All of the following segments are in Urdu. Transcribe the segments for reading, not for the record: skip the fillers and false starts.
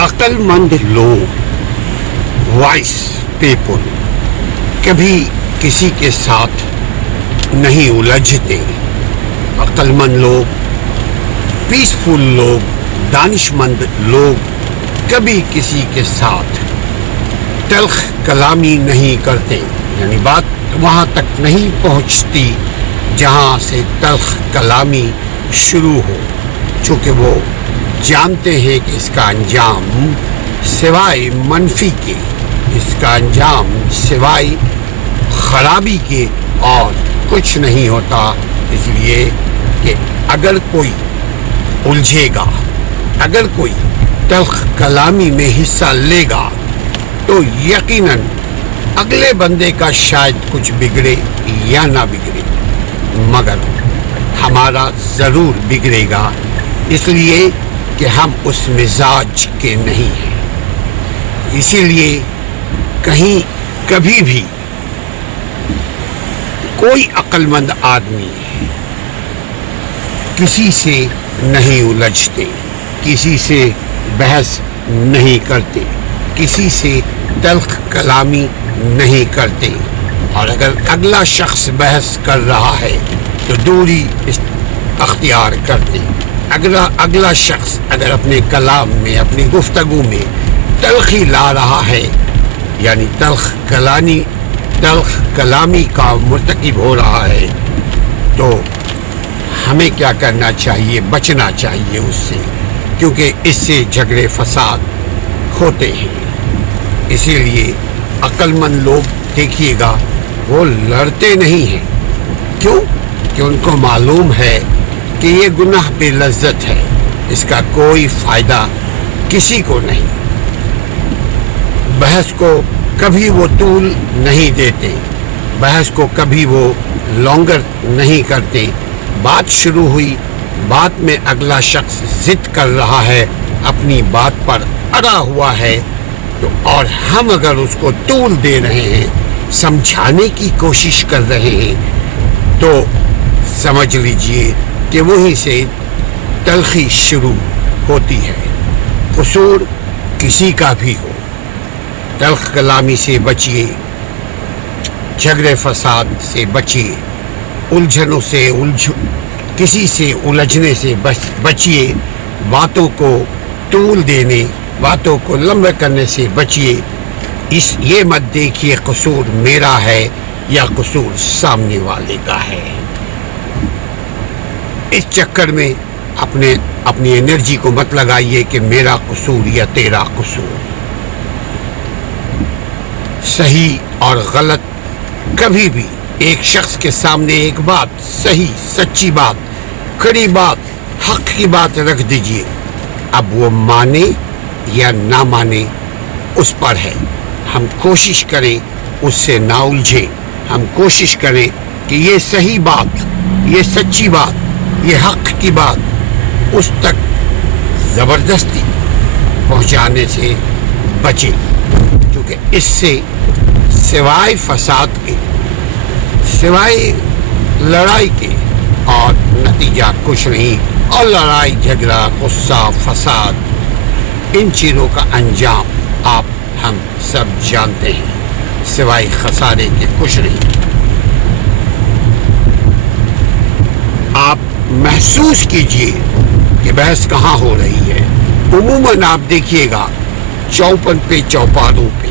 عقل مند لوگ وائس پیپل کبھی کسی کے ساتھ نہیں الجھتے. عقل مند لوگ، پیسفل لوگ، دانش مند لوگ کبھی کسی کے ساتھ تلخ کلامی نہیں کرتے، یعنی بات وہاں تک نہیں پہنچتی جہاں سے تلخ کلامی شروع ہو، چونکہ وہ جانتے ہیں کہ اس کا انجام سوائے منفی کے، اس کا انجام سوائے خرابی کے اور کچھ نہیں ہوتا. اس لیے کہ اگر کوئی الجھے گا، اگر کوئی تلخ کلامی میں حصہ لے گا تو یقیناً اگلے بندے کا شاید کچھ بگڑے یا نہ بگڑے، مگر ہمارا ضرور بگڑے گا، اس لیے کہ ہم اس مزاج کے نہیں ہیں. اسی لیے کہیں کبھی بھی کوئی عقل مند آدمی کسی سے نہیں الجھتے، کسی سے بحث نہیں کرتے، کسی سے تلخ کلامی نہیں کرتے، اور اگر اگلا شخص بحث کر رہا ہے تو دوری اختیار کرتے. اگلا شخص اگر اپنے کلام میں، اپنی گفتگو میں تلخی لا رہا ہے، یعنی تلخ کلامی کا مرتکب ہو رہا ہے، تو ہمیں کیا کرنا چاہیے؟ بچنا چاہیے اس سے، کیونکہ اس سے جھگڑے فساد ہوتے ہیں. اسی لیے عقل مند لوگ دیکھیے گا وہ لڑتے نہیں ہیں. کیوں؟ کہ ان کو معلوم ہے کہ یہ گناہ بے لذت ہے، اس کا کوئی فائدہ کسی کو نہیں. بحث کو کبھی وہ طول نہیں دیتے، بحث کو کبھی وہ لانگر نہیں کرتے. بات شروع ہوئی، بات میں اگلا شخص ضد کر رہا ہے، اپنی بات پر اڑا ہوا ہے، تو اور ہم اگر اس کو طول دے رہے ہیں، سمجھانے کی کوشش کر رہے ہیں، تو سمجھ لیجئے کہ وہیں سے تلخی شروع ہوتی ہے. قصور کسی کا بھی ہو، تلخ کلامی سے بچیے، جھگڑے فساد سے بچیے، الجھنوں سے کسی سے الجھنے سے بچیے، باتوں کو طول دینے، باتوں کو لمبے کرنے سے بچیے. یہ مت دیکھیے قصور میرا ہے یا قصور سامنے والے کا ہے. اس چکر میں اپنی انرجی کو مت لگائیے کہ میرا قصور یا تیرا قصور. صحیح اور غلط کبھی بھی ایک شخص کے سامنے ایک بات، صحیح سچی بات، کڑی بات، حق کی بات رکھ دیجئے. اب وہ مانے یا نہ مانے اس پر ہے. ہم کوشش کریں اس سے نہ الجھیں، ہم کوشش کریں کہ یہ صحیح بات، یہ سچی بات، یہ حق کی بات اس تک زبردستی پہنچانے سے بچیں، کیونکہ اس سے سوائے فساد کے، سوائے لڑائی کے اور نتیجہ کچھ نہیں. اور لڑائی جھگڑا، غصہ، فساد، ان چیزوں کا انجام ہم سب جانتے ہیں، سوائے خسارے کے کچھ نہیں. آپ محسوس کیجئے کہ بحث کہاں ہو رہی ہے. عموماً آپ دیکھیے گا چوپن پہ، چوپانوں پہ،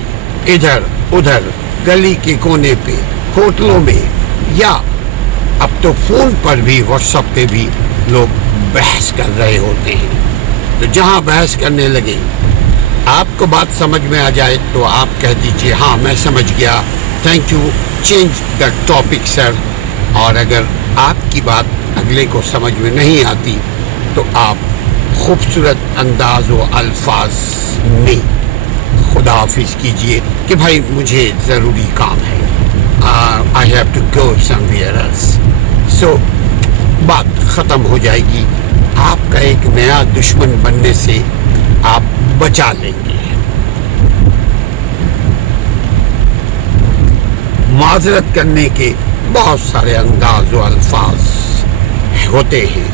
ادھر ادھر، گلی کے کونے پہ، ہوٹلوں میں، یا اب تو فون پر بھی، واٹس ایپ پہ بھی لوگ بحث کر رہے ہوتے ہیں. تو جہاں بحث کرنے لگے، آپ کو بات سمجھ میں آ جائے تو آپ کہہ دیجئے ہاں میں سمجھ گیا، thank you, change the topic sir. اور اگر آپ کی بات اگلے کو سمجھ میں نہیں آتی تو آپ خوبصورت انداز و الفاظ میں خدا حافظ کیجئے کہ بھائی مجھے ضروری کام ہے، I have to go somewhere else. So بات ختم ہو جائے گی. آپ کا ایک نیا دشمن بننے سے آپ بچا لیں گے. معذرت کرنے کے بہت سارے انداز و الفاظ ہوتے ہیں،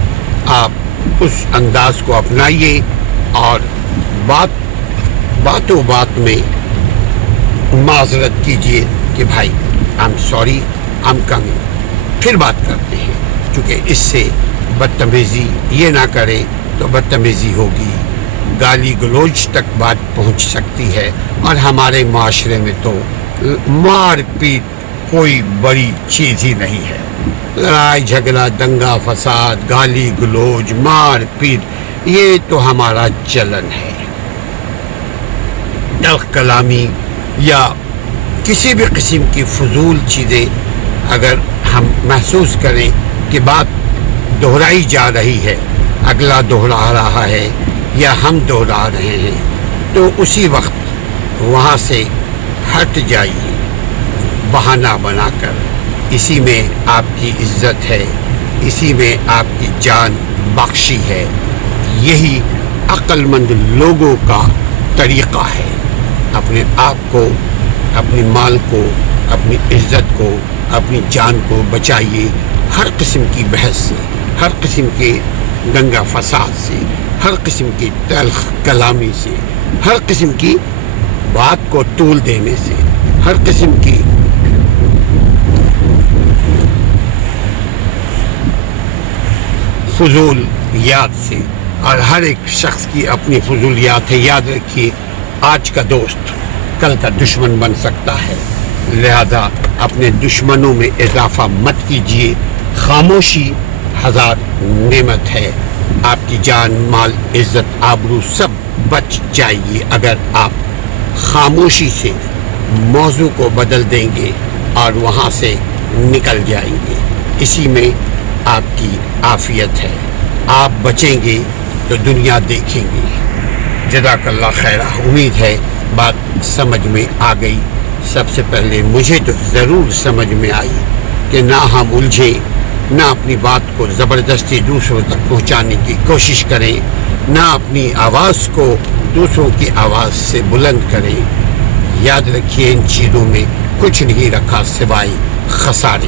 آپ اس انداز کو اپنائیے اور بات باتوں بات میں معذرت کیجیے کہ بھائی I am sorry, I am coming, پھر بات کرتے ہیں، چونکہ اس سے بدتمیزی یہ نہ کرے تو بدتمیزی ہوگی، گالی گلوچ تک بات پہنچ سکتی ہے، اور ہمارے معاشرے میں تو مار پیٹ کوئی بڑی چیز ہی نہیں ہے، لڑائی جھگڑا، دنگا فساد، گالی گلوچ، مار پیٹ، یہ تو ہمارا چلن ہے۔ تلخ کلامی یا کسی بھی قسم کی فضول چیزیں اگر ہم محسوس کریں کہ بات دہرائی جا رہی ہے، اگلا دہرا رہا ہے یا ہم دہرا رہے ہیں، تو اسی وقت وہاں سے ہٹ جائیے بہانہ بنا کر۔ اسی میں آپ کی عزت ہے، اسی میں آپ کی جان بخشی ہے۔ یہی عقل مند لوگوں کا طریقہ ہے۔ اپنے آپ کو، اپنی مال کو، اپنی عزت کو، اپنی جان کو بچائیے ہر قسم کی بحث سے، ہر قسم کے دنگا فساد سے، ہر قسم کی تلخ کلامی سے، ہر قسم کی بات کو طول دینے سے، ہر قسم کی فضولیات سے، اور ہر ایک شخص کی اپنی فضولیات ہے۔ یاد رکھیے، آج کا دوست کل کا دشمن بن سکتا ہے، لہذا اپنے دشمنوں میں اضافہ مت کیجیے۔ خاموشی ہزار نعمت ہے، آپ کی جان، مال، عزت، آبرو سب بچ جائے گی اگر آپ خاموشی سے موضوع کو بدل دیں گے اور وہاں سے نکل جائیں گے۔ اسی میں آپ کی عافیت ہے۔ آپ بچیں گے تو دنیا دیکھیں گے۔ جزاک اللہ خیرہ۔ امید ہے بات سمجھ میں آ گئی۔ سب سے پہلے مجھے تو ضرور سمجھ میں آئی کہ نہ ہم الجھیں، نہ اپنی بات کو زبردستی دوسروں تک پہنچانے کی کوشش کریں، نہ اپنی آواز کو دوسروں کی آواز سے بلند کریں۔ یاد رکھیے، ان چیزوں میں کچھ نہیں رکھا سوائے خسارے۔